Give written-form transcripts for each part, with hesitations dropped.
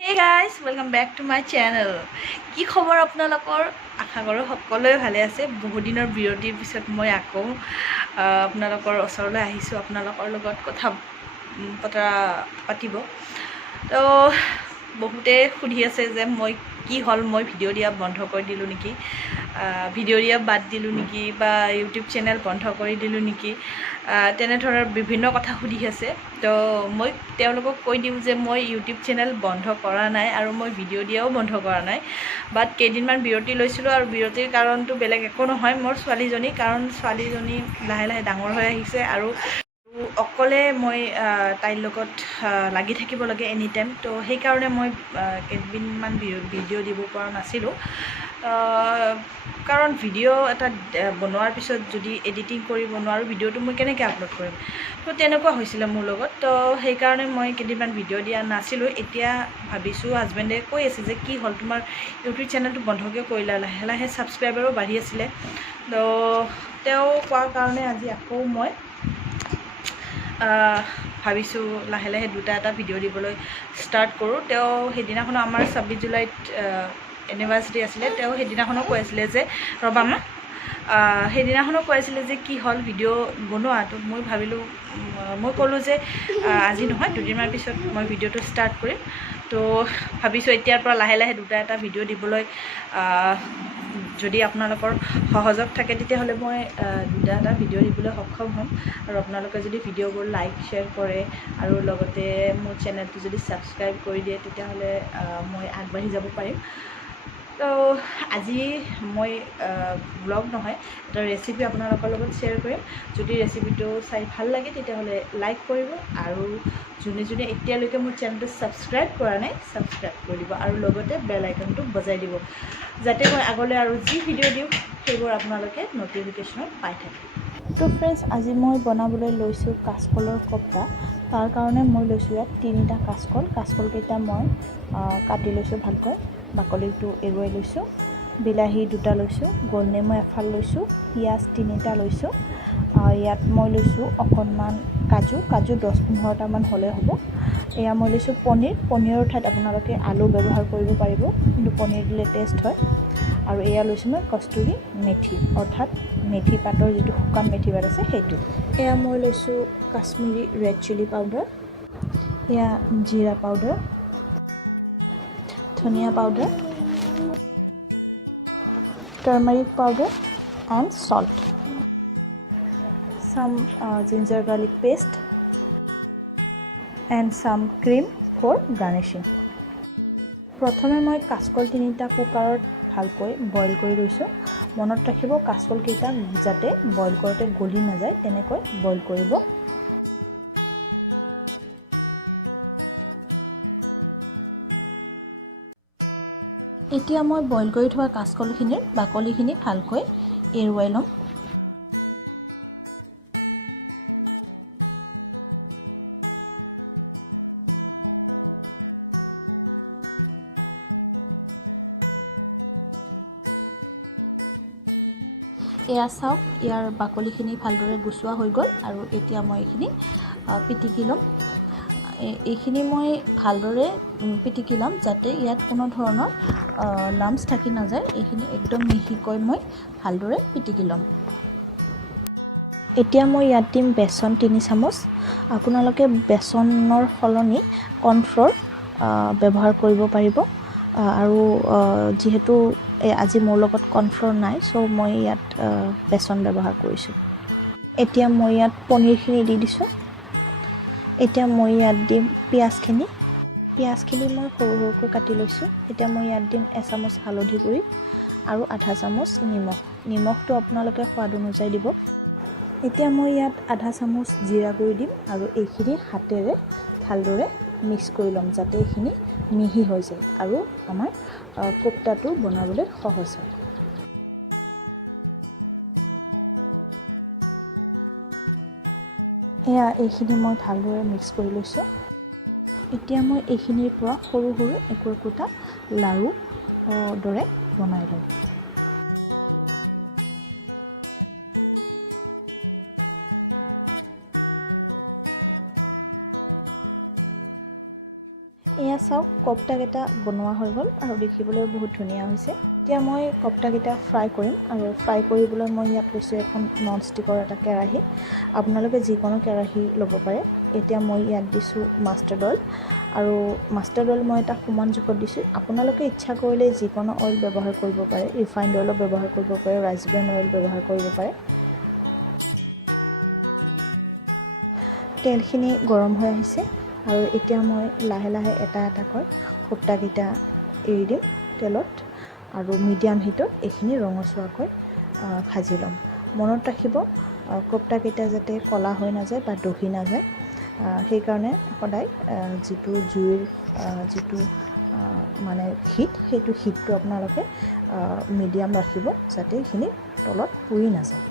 Hey guys, welcome back to my channel. কি খবৰ আপোনালোকৰ? আশা কৰোঁ সকলোৱে ভালে আছে। বহুত দিনৰ বিৰতিৰ পিছত মই আকৌ আপোনালোকৰ ওচৰলৈ আহিছোঁ, আপোনালোকৰ লগত কথা বতৰা পাতিব। তো বহুতে সুধি আছে যে মই কি হ'ল, মই ভিডিঅ' দিয়া বন্ধ কৰি দিলোঁ নেকি, ভিডিঅ' দিয়া বাদ দিলোঁ নেকি, বা ইউটিউব চেনেল বন্ধ কৰি দিলোঁ নেকি, তেনেধৰণৰ বিভিন্ন কথা সুধি আছে। তো মই তেওঁলোকক কৈ দিওঁ যে মই ইউটিউব চেনেল বন্ধ কৰা নাই আৰু মই ভিডিঅ' দিয়াও বন্ধ কৰা নাই, বাট কেইদিনমান বিৰতি লৈছিলোঁ। আৰু বিৰতিৰ কাৰণটো বেলেগ একো নহয়, মোৰ ছোৱালীজনী, কাৰণ ছোৱালীজনী লাহে লাহে ডাঙৰ হৈ আহিছে আৰু অকলে মই তাইৰ লগত লাগি থাকিব লাগে এনি টাইম। তো সেইকাৰণে মই কেইদিনমান ভিডিঅ' দিব পৰা নাছিলোঁ, কাৰণ ভিডিঅ' এটা বনোৱাৰ পিছত যদি এডিটিং কৰিব নোৱাৰোঁ, ভিডিঅ'টো মই কেনেকৈ আপলোড কৰিম। তো তেনেকুৱা হৈছিলে মোৰ লগত। তো সেইকাৰণে মই কেইদিনমান ভিডিঅ' দিয়া নাছিলোঁ। এতিয়া ভাবিছোঁ, হাজবেণ্ডে কৈ আছে যে কি হ'ল তোমাৰ ইউটিউব চেনেলটো বন্ধ কিয় কৰিলা, লাহে লাহে ছাবস্ক্ৰাইবাৰো বাঢ়ি আছিলে। তো তেওঁ কোৱাৰ কাৰণে আজি আকৌ মই ভাবিছোঁ লাহে লাহে এটা ভিডিঅ' দিবলৈ ষ্টাৰ্ট কৰোঁ। তেওঁ সেইদিনাখনো আমাৰ 26 জুলাইত এনিভাৰ্চাৰী আছিলে, তেওঁ সেইদিনাখনো কৈ আছিলে যে ৰ'বা মা, সেইদিনাখনো কৈ আছিলে যে কি হ'ল ভিডিঅ' বনোৱাটো। মই ভাবিলোঁ, মই ক'লোঁ যে আজি নহয়, দুদিনমান পিছত মই ভিডিঅ'টো ষ্টাৰ্ট কৰিম। তো ভাবিছোঁ এতিয়াৰ পৰা লাহে লাহে এটা ভিডিঅ' দিবলৈ, যদি আপোনালোকৰ সহযোগ থাকে তেতিয়াহ'লে মই এটা ভিডিঅ' দিবলৈ সক্ষম হ'ম। আৰু আপোনালোকে যদি ভিডিঅ'বোৰ লাইক শ্বেয়াৰ কৰে আৰু লগতে মোৰ চেনেলটো যদি ছাবস্ক্ৰাইব কৰি দিয়ে, তেতিয়াহ'লে মই আগবাঢ়ি যাব পাৰিম। তো আজি মই ব্লগ নহয়, এটা ৰেচিপি আপোনালোকৰ লগত শ্বেয়াৰ কৰিম। যদি ৰেচিপিটো চাই ভাল লাগে তেতিয়াহ'লে লাইক কৰিব, আৰু যোনে যোনে এতিয়ালৈকে মোৰ চেনেলটো ছাবস্ক্ৰাইব কৰা নাই, ছাবস্ক্ৰাইব কৰি দিব, আৰু লগতে বেল আইকনটো বজাই দিব, যাতে মই আগলৈ আৰু যি ভিডিঅ' দিওঁ সেইবোৰ আপোনালোকে ন'টিফিকেশ্যনত পাই থাকে। তো ফ্ৰেণ্ডছ, আজি মই বনাবলৈ লৈছোঁ কাচকলৰ কোপ্তা। তাৰ কাৰণে মই লৈছোঁ ইয়াত 3টা কাচকল। কাচকলকেইটা মই কাটি লৈছোঁ ভালকৈ, বাকলিটো এৰুৱাই লৈছোঁ। বিলাহী 2টা লৈছোঁ, গোলনেমু এফাল লৈছোঁ, পিঁয়াজ 3টা লৈছোঁ। ইয়াত মই লৈছোঁ অকণমান কাজু 10-15টামান হ'লে হ'ব। এয়া মই লৈছোঁ পনীৰৰ ঠাইত আপোনালোকে আলু ব্যৱহাৰ কৰিব পাৰিব, কিন্তু পনীৰ দিলে টেষ্ট হয়। আৰু এয়া লৈছোঁ মই কষ্টুৰি মেথি, অৰ্থাৎ মেথি পাতৰ যিটো শুকান মেথি পাত আছে সেইটো। এয়া মই লৈছোঁ কাশ্মীৰী ৰেড চিলি পাউডাৰ, এয়া jeera powder, dhania powder, turmeric powder and salt, some ginger garlic paste and some cream for garnishing. প্ৰথমে মই কাচকল 3টা কুকাৰত ভালকৈ বইল কৰি লৈছোঁ। মনত ৰাখিব, কাচকলকেইটা যাতে বইল কৰোঁতে গলি নাযায় তেনেকৈ বইল কৰিব। এতিয়া মই বইল কৰি থোৱা কাচকলখিনিৰ বাকলিখিনি ভালকৈ এৰুৱাই ল'ম। এয়া চাওক, ইয়াৰ বাকলিখিনি ভালদৰে গুচোৱা হৈ গ'ল, আৰু এতিয়া মই এইখিনি পিটিকি ল'ম। এইখিনি মই ভালদৰে পিটিকি ল'ম, যাতে ইয়াত কোনো ধৰণৰ লাম্পছ থাকি নাযায়। এইখিনি একদম মিহিকৈ মই ভালদৰে পিটিকি ল'ম। এতিয়া মই ইয়াত দিম বেচন 3 চামুচ। আপোনালোকে বেচনৰ সলনি কৰ্ণফ্ল'ৰ ব্যৱহাৰ কৰিব পাৰিব, আৰু যিহেতু আজি মোৰ লগত কৰ্ণফ্ল'ৰ নাই, চ' মই ইয়াত বেচন ব্যৱহাৰ কৰিছোঁ। এতিয়া মই ইয়াত পনীৰখিনি দি দিছোঁ। এতিয়া মই ইয়াত দিম পিঁয়াজখিনি মই সৰু সৰুকৈ কাটি লৈছোঁ। এতিয়া মই ইয়াত দিম এচামুচ হালধি গুড়ি আৰু আধা চামুচ নিমখটো আপোনালোকে সোৱাদ অনুযায়ী দিব। এতিয়া মই ইয়াত আধা চামুচ জিৰা গুড়ি দিম, আৰু এইখিনি হাতেৰে ভালদৰে মিক্স কৰি ল'ম, যাতে এইখিনি মিহি হৈ যায় আৰু আমাৰ কোপ্তাটো বনাবলৈ সহজ হয়। এইখিনি মই ভালদৰে মিক্স কৰি লৈছোঁ। এতিয়া মই এইখিনিৰ পৰা সৰু সৰু একোটা লাড়ু দৰে বনাই লওঁ। এয়া চাওক কোপ্তাকেইটা বনোৱা হৈ গ'ল আৰু দেখিবলৈ বহুত ধুনীয়া হৈছে। এতিয়া মই কোপ্তাকেইটা ফ্ৰাই কৰিম আৰু ফ্ৰাই কৰিবলৈ মই ইয়াত লৈছোঁ এখন নন ষ্টিকৰ এটা কেৰাহী। আপোনালোকে যিকোনো কেৰাহী ল'ব পাৰে। এতিয়া মই ইয়াত দিছোঁ মাষ্টাৰ্ড অইল আৰু মাষ্টাৰ্ড অইল মই এটা সমান জোখত দিছোঁ। আপোনালোকে ইচ্ছা কৰিলে যিকোনো অইল ব্যৱহাৰ কৰিব পাৰে, ৰিফাইণ্ড অইলো ব্যৱহাৰ কৰিব পাৰে, ৰাইচ ব্ৰেন অইল ব্যৱহাৰ কৰিব পাৰে। তেলখিনি গৰম হৈ আহিছে আৰু এতিয়া মই লাহে লাহে এটা এটাকৈ কোপ্তাকেইটা এৰি দিম তেলত আৰু মিডিয়াম হিটত এইখিনি ৰঙচুৱাকৈ ভাজি ল'ম। মনত ৰাখিব কোপ্তাকেইটা যাতে ক'লা হৈ নাযায় বা দহি নাযায়, সেইকাৰণে সদায় যিটো জুইৰ যিটো মানে হিট, সেইটো হিটটো আপোনালোকে মিডিয়াম ৰাখিব যাতে এইখিনি তলত পুৰি নাযায়।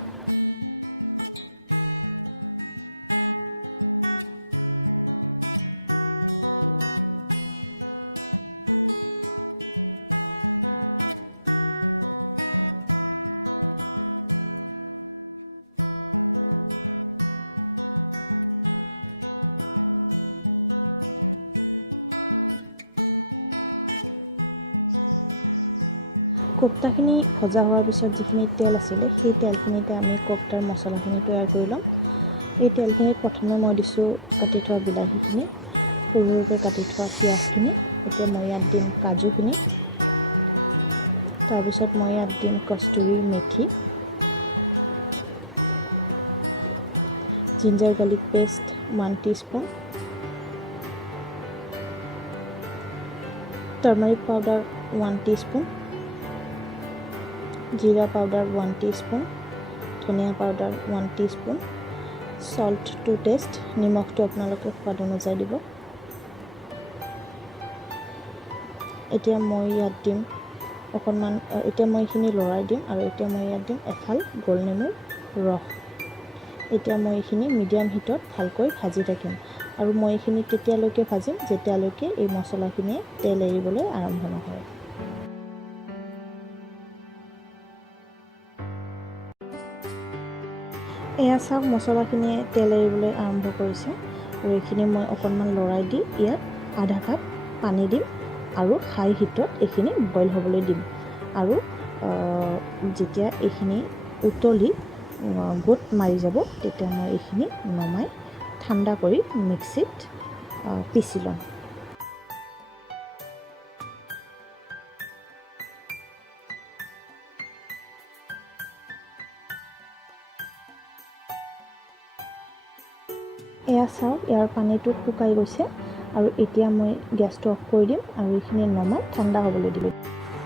কোপ্তাখিনি ভজা হোৱাৰ পিছত যিখিনি তেল আছিলে সেই তেলখিনিতে আমি কোপ্তাৰ মছলাখিনি তৈয়াৰ কৰি ল'ম। এই তেলখিনিত প্ৰথমে মই দিছোঁ কাটি থোৱা বিলাহীখিনি, সৰু সৰুকৈ কাটি থোৱা পিঁয়াজখিনি। এতিয়া মই ইয়াত দিম কাজুখিনি, তাৰপিছত মই ইয়াত দিম kasuri methi, ginger garlic paste 1 teaspoon, turmeric powder 1 teaspoon, jeera powder 1 teaspoon, dhania powder 1 teaspoon, salt to taste, নিমখটো আপোনালোকে সোৱাদ অনুযায়ী দিব। এতিয়া মই ইয়াত দিম অকণমান, এতিয়া মই এইখিনি লৰাই দিম আৰু এতিয়া মই ইয়াত দিম এফাল গোল নেমুৰ ৰস। এতিয়া মই এইখিনি মিডিয়াম হিটত ভালকৈ ভাজি থাকিম আৰু মই এইখিনি তেতিয়ালৈকে ভাজিম যেতিয়ালৈকে এই মছলাখিনিয়ে তেল এৰিবলৈ আৰম্ভ নকৰে। এয়া চাওক মছলাখিনিয়ে তেল এৰিবলৈ আৰম্ভ কৰিছে আৰু এইখিনি মই অকণমান লৰাই দি ইয়াত আধা কাপ পানী দিম আৰু হাই হিটত এইখিনি বইল হ'বলৈ দিম আৰু যেতিয়া এইখিনি উতলি গোট মাৰি যাব তেতিয়া মই এইখিনি নমাই ঠাণ্ডা কৰি মিক্সিত পিচি ল'ম। এয়া চাওক ইয়াৰ পানীটো শুকাই গৈছে আৰু এতিয়া মই গেছটো অফ কৰি দিম আৰু এইখিনি নমাই ঠাণ্ডা হ'বলৈ দিলোঁ।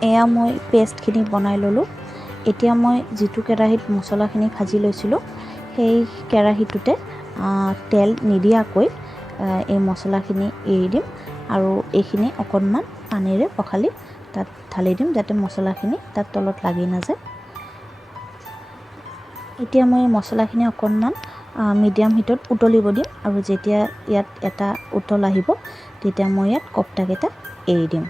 এয়া মই পেষ্টখিনি বনাই ল'লোঁ। এতিয়া মই যিটো কেৰাহীত মছলাখিনি ভাজি লৈছিলোঁ সেই কেৰাহীটোতে তেল নিদিয়াকৈ এই মছলাখিনি এৰি দিম আৰু এইখিনি অকণমান পানীৰে পখালি তাত ঢালি দিম যাতে মছলাখিনি তাত তলত লাগি নাযায়। এতিয়া মই মছলাখিনি অকণমান মিডিয়াম হিটত উতলিব দিম আৰু যেতিয়া ইয়াত এটা উতল আহিব তেতিয়া মই ইয়াত কোপ্তাকেইটা এৰি দিম।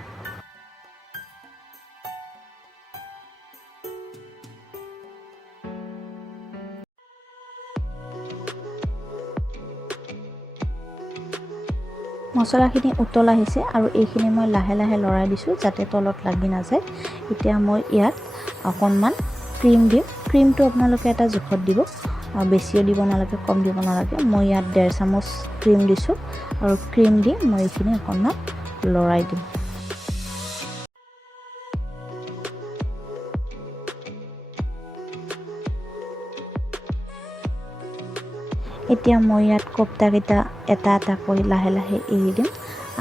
মছলাখিনি উতল আহিছে আৰু এইখিনি মই লাহে লাহে লৰাই দিছোঁ যাতে তলত লাগি নাযায়। এতিয়া মই ইয়াত অকণমান ক্ৰীম দিম। ক্ৰীমটো আপোনালোকে এটা জোখত দিব, বেছিও দিব নালাগে, কম দিব নালাগে। মই ইয়াত 1.5 চামুচ ক্ৰীম দিছোঁ আৰু ক্ৰীম দি মই এইখিনি অকণমান লৰাই দিম। এতিয়া মই ইয়াত কোপ্তাকেইটা এটা এটাকৈ লাহে লাহে এৰি দিম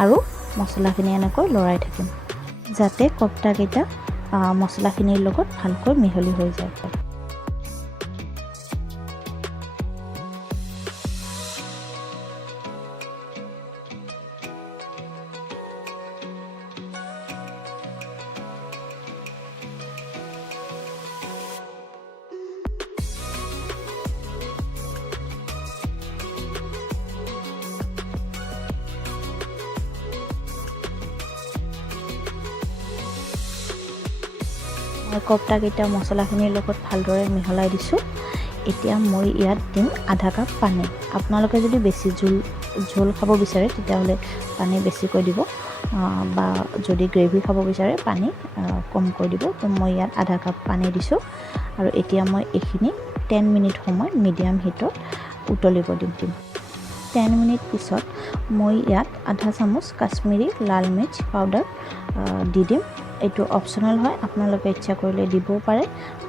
আৰু মছলাখিনি এনেকৈ লৰাই থাকিম যাতে কোপ্তাকেইটা মছলাখিনিৰ লগত ভালকৈ মিহলি হৈ যায়। কোপ্তাকেইটা মছলাখিনিৰ লগত ভালদৰে মিহলাই দিছোঁ। এতিয়া মই ইয়াত দিম আধা কাপ পানী। আপোনালোকে যদি বেছি জোল খাব বিচাৰে তেতিয়াহ'লে পানী বেছিকৈ দিব বা যদি গ্ৰেভি খাব বিচাৰে পানী কম কৰি দিব। তো মই ইয়াত আধা কাপ পানী দিছোঁ আৰু এতিয়া মই এইখিনি 10 মিনিট সময় মিডিয়াম হিটত উতলিব দিম। 10 মিনিট পিছত মই ইয়াত আধা চামুচ কাশ্মীৰী লাল মিৰ্চ পাউডাৰ দি দিম। এইটো অপশ্যনেল হয়, আপোনালোকে ইচ্ছা কৰিলে দিবও পাৰে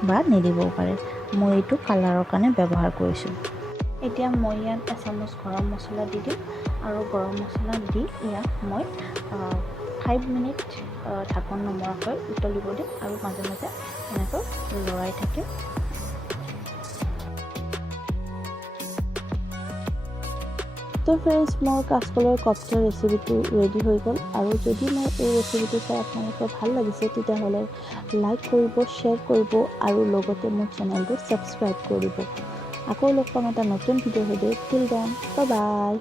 বা নিদিবও পাৰে। মই এইটো কালাৰৰ কাৰণে ব্যৱহাৰ কৰিছোঁ। এতিয়া মই ইয়াত এচামুচ গৰম মছলা দি দিম আৰু গৰম মছলা দি ইয়াত মই 5 মিনিট ঢাকন নমৰাকৈ উতলিব দিম আৰু মাজে মাজে এনেকৈ লৰাই থাকিম। তো ফ্ৰেণ্ডছ, মোৰ কাচকলৰ কপ্তা ৰেচিপিটো ৰেডি হৈ গ'ল। আৰু যদি মোৰ এই ৰেচিপিটো চাই আপোনালোকৰ ভাল লাগিছে তেতিয়াহ'লে লাইক কৰিব, শ্বেয়াৰ কৰিব আৰু লগতে মোৰ চেনেলটো ছাবস্ক্ৰাইব কৰিব। আকৌ লগ পাম এটা নতুন ভিডিঅ' সৈতে। Till then, bye bye.